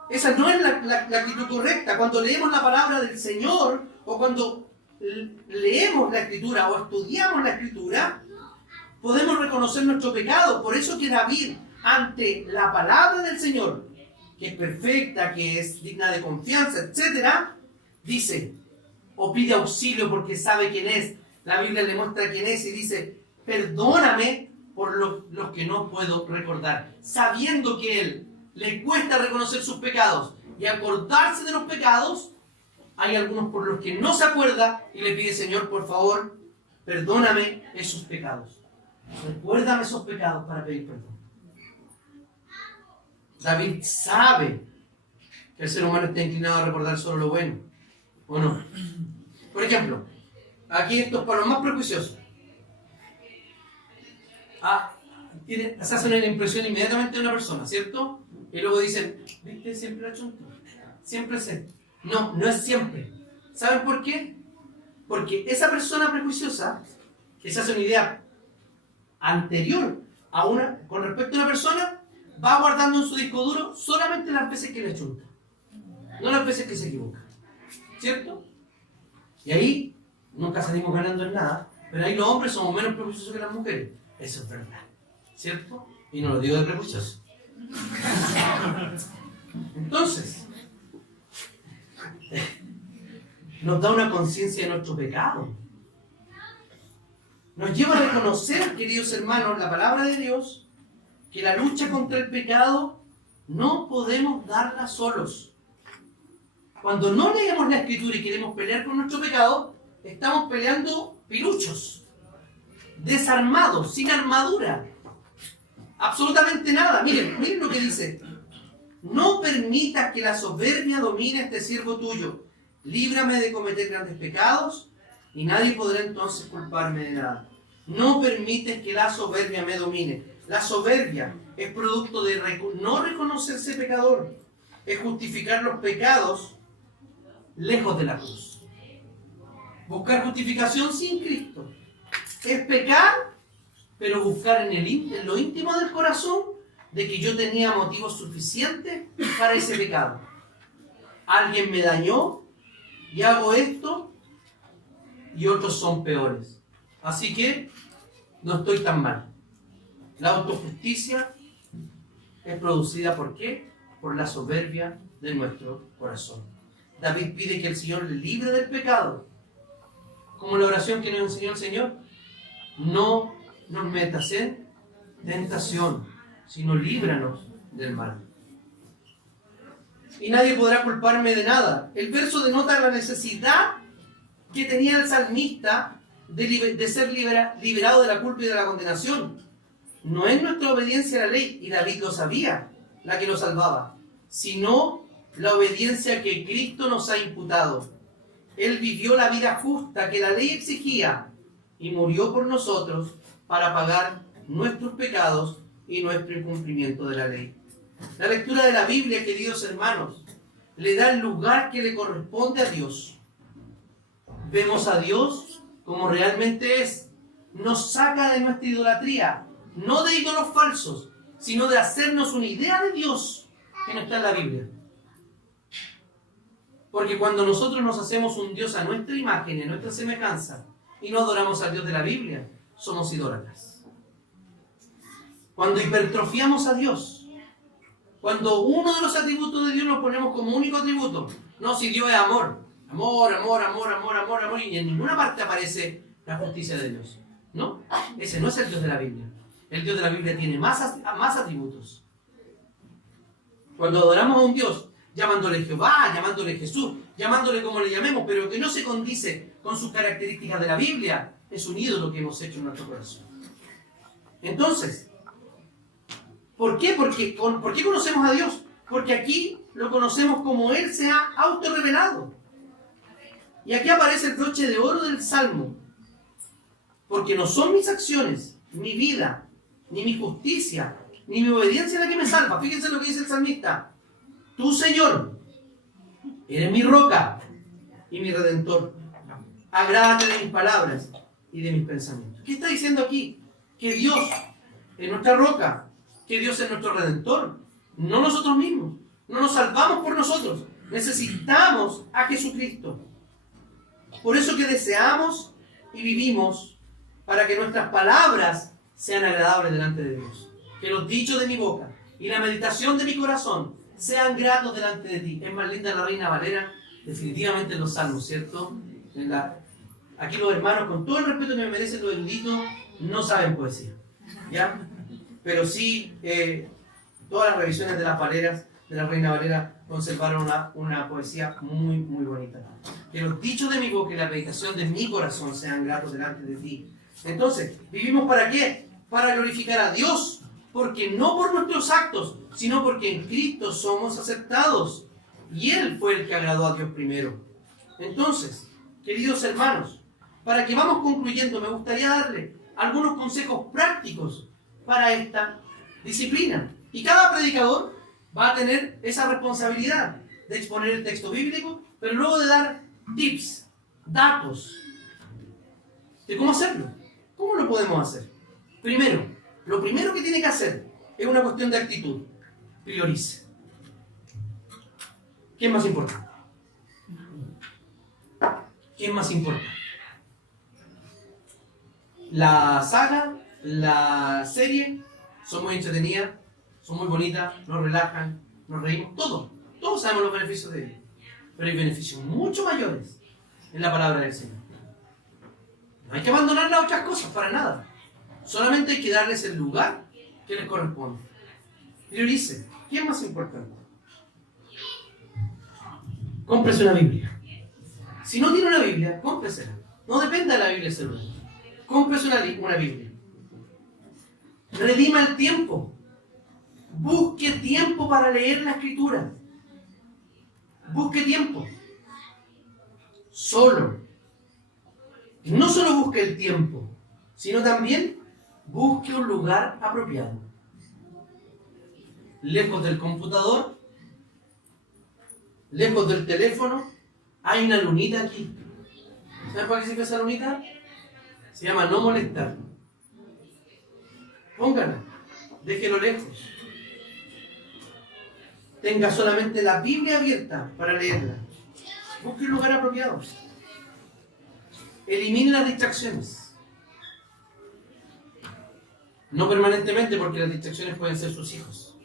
Esa no es la actitud correcta. Cuando leemos la palabra del Señor o cuando leemos la Escritura o estudiamos la Escritura, podemos reconocer nuestro pecado. Por eso que David, ante la palabra del Señor, que es perfecta, que es digna de confianza, etc., dice, o pide auxilio porque sabe quién es. La Biblia le muestra quién es y dice, perdóname por los que no puedo recordar. Sabiendo que él le cuesta reconocer sus pecados y acordarse de los pecados, hay algunos por los que no se acuerda y le pide: Señor, por favor, perdóname esos pecados. Recuérdame esos pecados para pedir perdón. David sabe que el ser humano está inclinado a recordar solo lo bueno, ¿o no? Por ejemplo, aquí esto es para los más prejuiciosos. Se hace una impresión inmediatamente de una persona, ¿cierto? Y luego dicen: ¿viste? Siempre la chunta. Siempre sé. No, no es siempre. ¿Saben por qué? Porque esa persona prejuiciosa, que se hace una idea anterior con respecto a una persona, va guardando en su disco duro solamente las veces que le chunta, no las veces que se equivoca, ¿cierto? Y ahí nunca salimos ganando en nada, pero ahí los hombres somos menos prejuiciosos que las mujeres. Eso es verdad, ¿cierto? Y no lo digo de prejuicioso. Entonces, nos da una conciencia de nuestro pecado. Nos lleva a reconocer, queridos hermanos, la palabra de Dios, que la lucha contra el pecado no podemos darla solos. Cuando no leemos la Escritura y queremos pelear con nuestro pecado, estamos peleando piluchos, desarmados, sin armadura, absolutamente nada. Miren lo que dice: no permitas que la soberbia domine a este siervo tuyo. Líbrame de cometer grandes pecados y nadie podrá entonces culparme de nada. No permites que la soberbia me domine. La soberbia es producto de no reconocerse pecador. Es justificar los pecados lejos de la cruz. Buscar justificación sin Cristo. Es pecar, pero buscar en lo íntimo del corazón de que yo tenía motivos suficientes para ese pecado. Alguien me dañó y hago esto y otros son peores. Así que no estoy tan mal. La autojusticia es producida ¿por qué? Por la soberbia de nuestro corazón. David pide que el Señor le libre del pecado. Como la oración que nos enseñó el Señor: no nos metas en tentación, sino líbranos del mal. Y nadie podrá culparme de nada. El verso denota la necesidad que tenía el salmista de ser liberado de la culpa y de la condenación. No es nuestra obediencia a la ley, y David lo sabía, la que lo salvaba, sino la obediencia que Cristo nos ha imputado. Él vivió la vida justa que la ley exigía y murió por nosotros para pagar nuestros pecados y nuestro incumplimiento de la ley. La lectura de la Biblia, queridos hermanos, le da el lugar que le corresponde a Dios. Vemos a Dios como realmente es. Nos saca de nuestra idolatría, no de ídolos falsos, sino de hacernos una idea de Dios que no está en la Biblia. Porque cuando nosotros nos hacemos un Dios a nuestra imagen y a nuestra semejanza y no adoramos al Dios de la Biblia, somos idólatras. Cuando hipertrofiamos a Dios, cuando uno de los atributos de Dios lo ponemos como único atributo, no, si Dios es amor, amor, amor, amor, amor, amor, amor, y en ninguna parte aparece la justicia de Dios. No, ese no es el Dios de la Biblia. El Dios de la Biblia tiene más atributos. Cuando adoramos a un Dios, llamándole Jehová, llamándole Jesús, llamándole como le llamemos, pero que no se condice con sus características de la Biblia, es un ídolo que hemos hecho en nuestro corazón. Entonces, ¿por qué? ¿Por qué conocemos a Dios? Porque aquí lo conocemos como Él se ha autorrevelado. Y aquí aparece el broche de oro del Salmo. Porque no son mis acciones, mi vida, ni mi justicia, ni mi obediencia la que me salva. Fíjense lo que dice el salmista. Tú, Señor, eres mi roca y mi redentor. Agrádate de mis palabras y de mis pensamientos. ¿Qué está diciendo aquí? Que Dios es nuestra roca, que Dios es nuestro redentor, no nosotros mismos. No nos salvamos por nosotros. Necesitamos a Jesucristo. Por eso que deseamos y vivimos para que nuestras palabras sean agradables delante de Dios. Que los dichos de mi boca y la meditación de mi corazón sean gratos delante de ti. Es más linda la Reina Valera, definitivamente en los salmos, ¿cierto? Aquí los hermanos, con todo el respeto que me merecen los eruditos, no saben poesía, ¿ya? Pero sí, todas las revisiones de las Valeras, de la Reina Valera, conservaron una poesía muy, muy bonita. Que los dichos de mi boca y la meditación de mi corazón sean gratos delante de ti. Entonces, ¿vivimos para qué? Para glorificar a Dios, porque no por nuestros actos, sino porque en Cristo somos aceptados. Y Él fue el que agradó a Dios primero. Entonces, queridos hermanos, para que vamos concluyendo, me gustaría darle algunos consejos prácticos para esta disciplina. Y cada predicador va a tener esa responsabilidad de exponer el texto bíblico, pero luego de dar tips, datos de cómo hacerlo. ¿Cómo lo podemos hacer? Primero, lo primero que tiene que hacer es una cuestión de actitud. Priorice. ¿Qué es más importante? ¿Qué es más importante? La saga, la serie, son muy entretenidas, son muy bonitas, nos relajan, nos reímos, todos sabemos los beneficios de ellos. Pero hay beneficios mucho mayores en la palabra del Señor. No hay que abandonar las otras cosas para nada. Solamente hay que darles el lugar que les corresponde. Priorice. ¿Qué es más importante? Cómprese una Biblia. Si no tiene una Biblia, cómpresela. No dependa de la Biblia celular. Cómprese una Biblia. Redima el tiempo. Busque tiempo para leer la Escritura. Busque tiempo. Solo. No solo busque el tiempo, sino también busque un lugar apropiado. Lejos del computador, lejos del teléfono, hay una lunita aquí. ¿Sabes para qué sirve esa lunita? Se llama no molestar. Póngala, déjelo lejos. Tenga solamente la Biblia abierta para leerla. Busque un lugar apropiado. Elimine las distracciones. No permanentemente, porque las distracciones pueden ser sus hijos.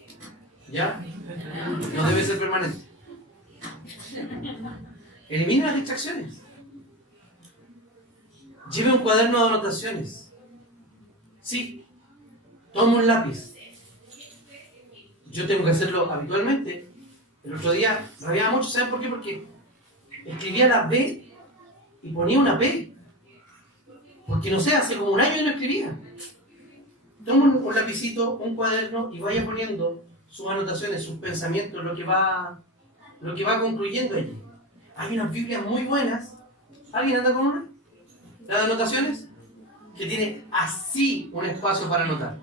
¿Ya? No debe ser permanente. Elimine las distracciones. Lleve un cuaderno de anotaciones. Sí. Tome un lápiz. Yo tengo que hacerlo habitualmente. El otro día rabiaba mucho, ¿saben por qué? Porque escribía la B y ponía una P. Porque no sé, hace como un año no escribía. Toma un lapicito, un cuaderno y vaya poniendo sus anotaciones, sus pensamientos, lo que va concluyendo allí. Hay unas Biblias muy buenas. ¿Alguien anda con una? ¿La de anotaciones? Que tiene así un espacio para anotar.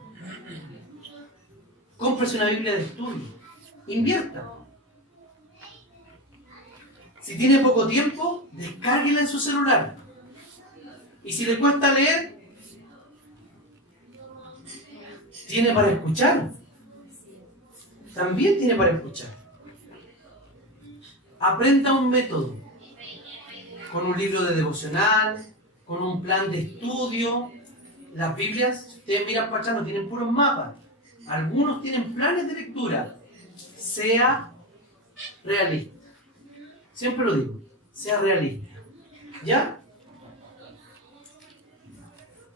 Cómprese una Biblia de estudio. Invierta. Si tiene poco tiempo, descárguela en su celular. Y si le cuesta leer, tiene para escuchar. También tiene para escuchar. Aprenda un método. Con un libro de devocional, con un plan de estudio. Las Biblias, si ustedes miran para atrás, no tienen puros mapas. Algunos tienen planes de lectura. Sea realista. Siempre lo digo. Sea realista. ¿Ya?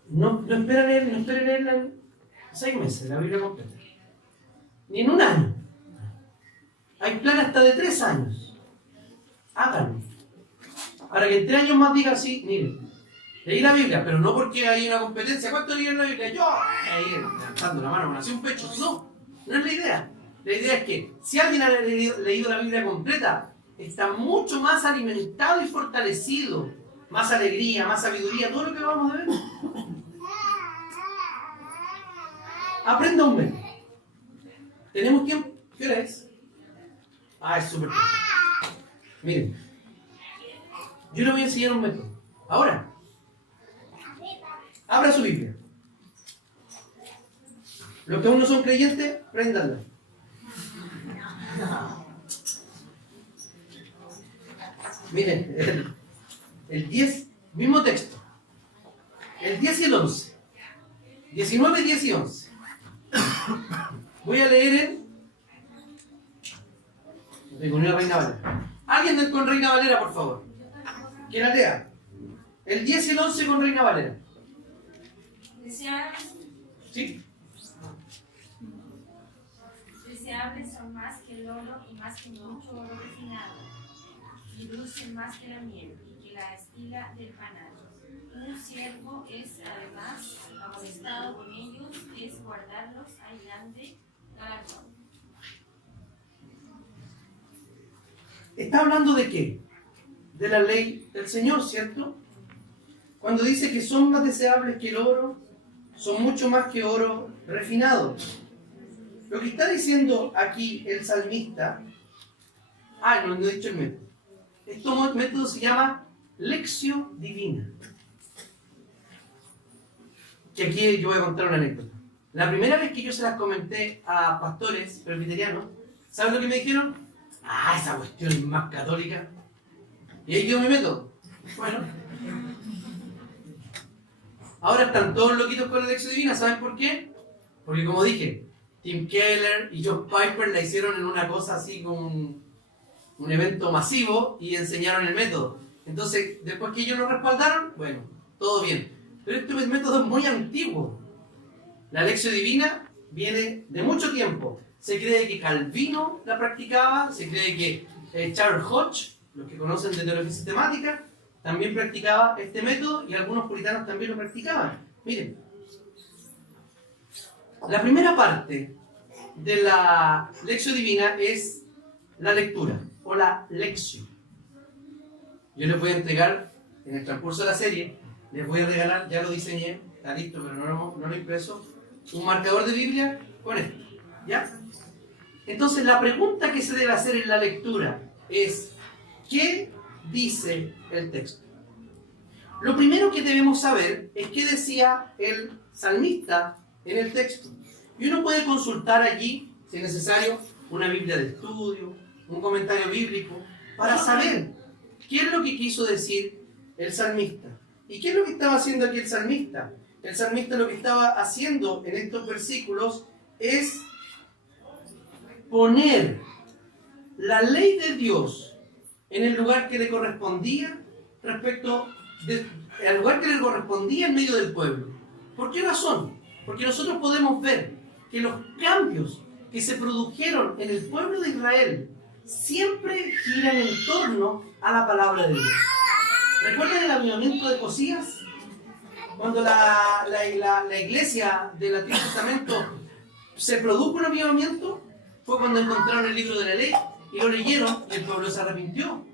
No espere leerla en 6 meses, la Biblia completa. Ni en un año. Hay planes hasta de 3 años. Háganlo. Para que en 3 años más diga así, miren, leí la Biblia, pero no porque hay una competencia. ¿Cuánto leí la Biblia? Yo, ahí levantando la mano, me nació un pecho. No es la idea. La idea es que si alguien ha leído la Biblia completa, está mucho más alimentado y fortalecido. Más alegría, más sabiduría, todo lo que vamos a ver. Aprenda un método. ¿Tenemos tiempo? ¿Qué hora es? Es súper bien. Miren, yo les voy a enseñar un método. Ahora, abra su Biblia. Los que aún no son creyentes, préndanla. Miren, el 10, mismo texto. El 10 y el 11. 19, 10 y 11. Voy a leer en... No tengo ni una Reina Valera. ¿Alguien con Reina Valera, por favor? Que la lea. El 10 y el 11 con Reina Valera. Decía, ¿Sí? deseables son más que el oro y más que mucho oro refinado, y dulce más que la miel y que la estila del panal. Un siervo es además amonestado con ellos, es guardarlos, hay grande galardón. ¿Está hablando de qué? De la ley del Señor, ¿cierto? Cuando dice que son más deseables que el oro, son mucho más que oro refinado. Lo que está diciendo aquí el salmista, no he dicho el método. Este método se llama lección divina. Que aquí yo voy a contar una anécdota. La primera vez que yo se las comenté a pastores presbiterianos, ¿saben lo que me dijeron? Esa cuestión es más católica. Y ahí quedó mi método. Bueno. Ahora están todos loquitos con la lección divina. ¿Saben por qué? Porque como dije, Tim Keller y John Piper la hicieron en una cosa así como un evento masivo y enseñaron el método. Entonces, después que ellos lo respaldaron, bueno, todo bien. Pero este método es muy antiguo. La lección divina viene de mucho tiempo. Se cree que Calvino la practicaba, se cree que Charles Hodge, los que conocen de teología sistemática, también practicaba este método y algunos puritanos también lo practicaban. Miren, la primera parte de la lección divina es la lectura o la lección. Yo les voy a entregar en el transcurso de la serie, les voy a regalar, ya lo diseñé, está listo, pero no lo he impreso, un marcador de Biblia con esto, ¿ya? Entonces la pregunta que se debe hacer en la lectura es, ¿qué dice el texto? Lo primero que debemos saber es qué decía el salmista en el texto. Y uno puede consultar allí, si es necesario, una Biblia de estudio, un comentario bíblico, para saber qué es lo que quiso decir el salmista. ¿Y qué es lo que estaba haciendo aquí el salmista? El salmista lo que estaba haciendo en estos versículos es poner la ley de Dios en el lugar que le correspondía al lugar que le correspondía en medio del pueblo. ¿Por qué razón? Porque nosotros podemos ver que los cambios que se produjeron en el pueblo de Israel siempre giran en torno a la palabra de Dios. ¿Recuerdan el avivamiento de Josías? Cuando la iglesia del Antiguo Testamento se produjo un avivamiento, fue cuando encontraron el libro de la ley y lo leyeron y el pueblo se arrepintió.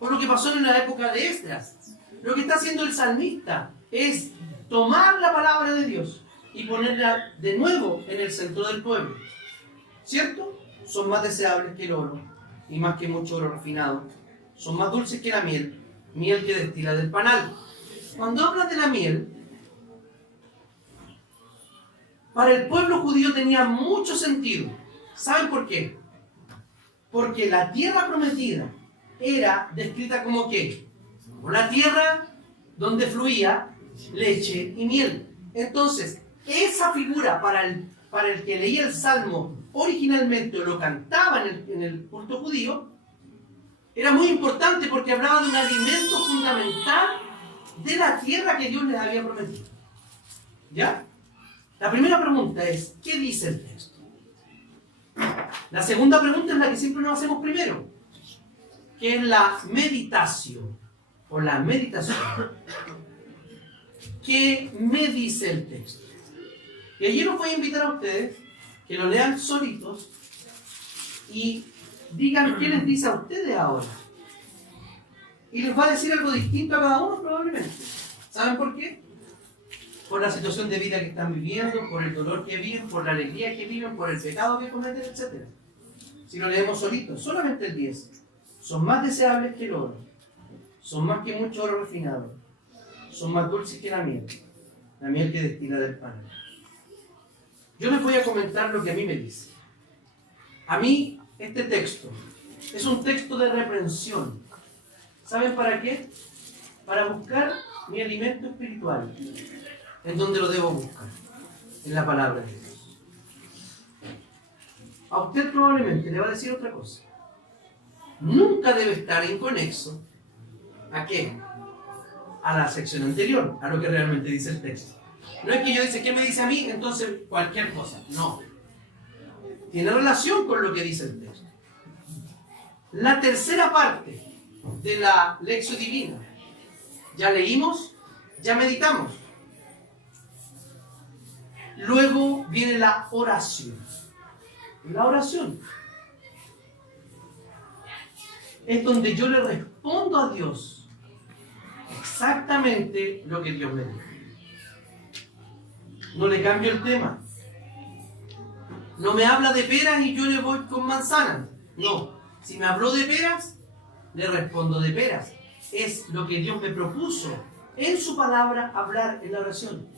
Por lo que pasó en la época de Esdras. Lo que está haciendo el salmista es tomar la palabra de Dios y ponerla de nuevo en el centro del pueblo. ¿Cierto? Son más deseables que el oro y más que mucho oro refinado. Son más dulces que la miel, miel que destila del panal. Cuando habla de la miel, para el pueblo judío tenía mucho sentido. ¿Saben por qué? Porque la tierra prometida era descrita como ¿qué? Como la tierra donde fluía leche y miel. Entonces, esa figura para el que leía el Salmo originalmente o lo cantaba en el culto judío, era muy importante porque hablaba de un alimento fundamental de la tierra que Dios les había prometido. ¿Ya? La primera pregunta es, ¿qué dice el texto? La segunda pregunta es la que siempre nos hacemos primero, que es la meditación, o la meditación. ¿Qué me dice el texto? Y allí los voy a invitar a ustedes que lo lean solitos y digan qué les dice a ustedes ahora. Y les va a decir algo distinto a cada uno probablemente. ¿Saben por qué? Por la situación de vida que están viviendo, por el dolor que viven, por la alegría que viven, por el pecado que cometen, etc. Si lo leemos solitos, solamente el 10. Son más deseables que el oro. Son más que mucho oro refinado. Son más dulces que la miel que destila del pan. Yo les voy a comentar lo que a mí me dice. A mí, este texto es un texto de reprensión. ¿Saben para qué? Para buscar mi alimento espiritual. ¿En dónde lo debo buscar? En la palabra de Dios. A usted probablemente le va a decir otra cosa. Nunca debe estar inconexo. ¿A qué? A la sección anterior, a lo que realmente dice el texto. No es que yo dice, ¿qué me dice a mí? Entonces cualquier cosa. No. tiene relación con lo que dice el texto. La tercera parte de la lección divina. Ya leímos, ya meditamos. Luego viene la oración. La oración es donde yo le respondo a Dios exactamente lo que Dios me dijo. No le cambio el tema. No me habla de peras y yo le voy con manzanas. No. Si me habló de peras, le respondo de peras. Es lo que Dios me propuso en su palabra hablar en la oración.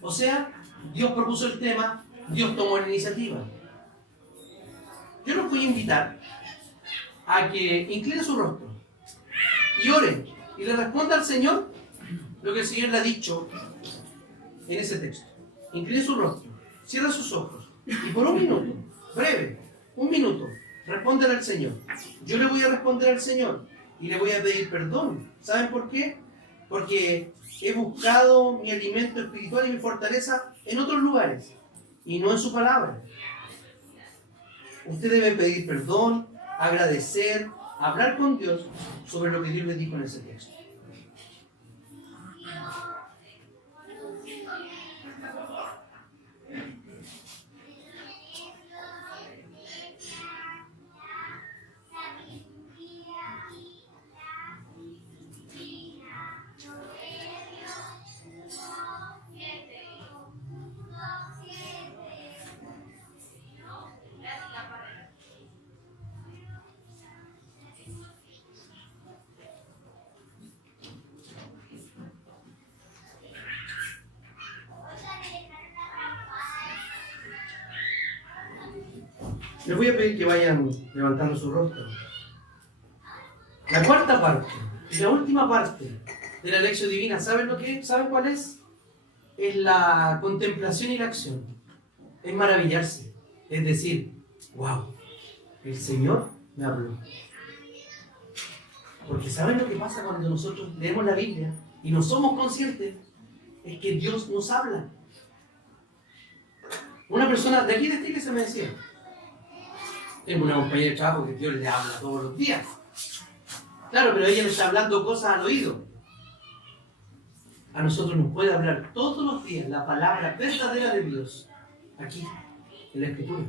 O sea, Dios propuso el tema, Dios tomó la iniciativa. Yo los voy a invitar a que incline su rostro y ore y le responda al Señor lo que el Señor le ha dicho en ese texto. Incline su rostro, cierra sus ojos y por un minuto, breve, un minuto, respóndele al Señor. Yo le voy a responder al Señor y le voy a pedir perdón. ¿Saben por qué? Porque he buscado mi alimento espiritual y mi fortaleza en otros lugares y no en su palabra. Usted debe pedir perdón, agradecer, hablar con Dios sobre lo que Dios le dijo en ese texto. Les voy a pedir que vayan levantando su rostro. La cuarta parte y la última parte de la lección divina, ¿saben lo que es? ¿Saben cuál es? Es la contemplación y la acción. Es maravillarse. Es decir, wow, el Señor me habló. Porque ¿saben lo que pasa cuando nosotros leemos la Biblia y no somos conscientes? Es que Dios nos habla. Una persona de aquí de esta iglesia me decía, tengo una compañera de trabajo que Dios le habla todos los días. Claro, pero ella le está hablando cosas al oído. A nosotros nos puede hablar todos los días la palabra verdadera de Dios. Aquí, en la Escritura.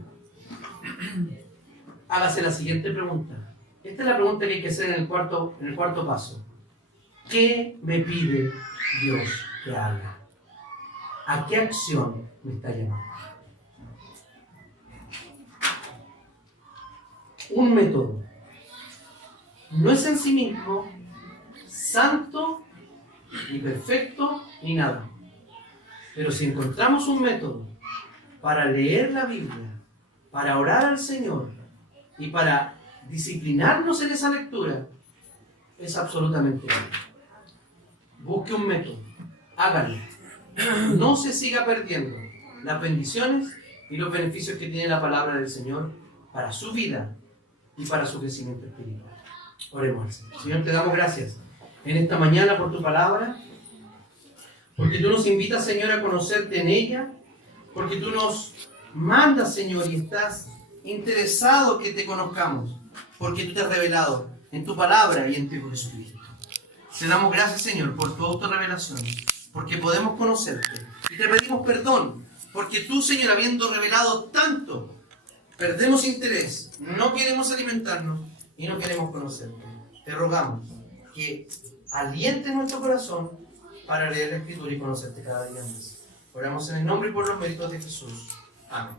Hágase la siguiente pregunta. Esta es la pregunta que hay que hacer en el cuarto paso. ¿Qué me pide Dios que haga? ¿A qué acción me está llamando? Un método. No es en sí mismo santo, ni perfecto, ni nada. Pero si encontramos un método para leer la Biblia, para orar al Señor y para disciplinarnos en esa lectura, es absolutamente bueno. Busque un método, hágalo. No se siga perdiendo las bendiciones y los beneficios que tiene la palabra del Señor para su vida y para su crecimiento espiritual. Oremos al Señor. Señor, te damos gracias en esta mañana por tu palabra, porque tú nos invitas, Señor, a conocerte en ella, porque tú nos mandas, Señor, y estás interesado que te conozcamos, porque tú te has revelado en tu palabra y en tu Hijo Jesucristo. Te damos gracias, Señor, por tu autorrevelación, porque podemos conocerte. Y te pedimos perdón, porque tú, Señor, habiendo revelado tanto, perdemos interés, no queremos alimentarnos y no queremos conocerte. Te rogamos que aliente nuestro corazón para leer la Escritura y conocerte cada día más. Oramos en el nombre y por los méritos de Jesús. Amén.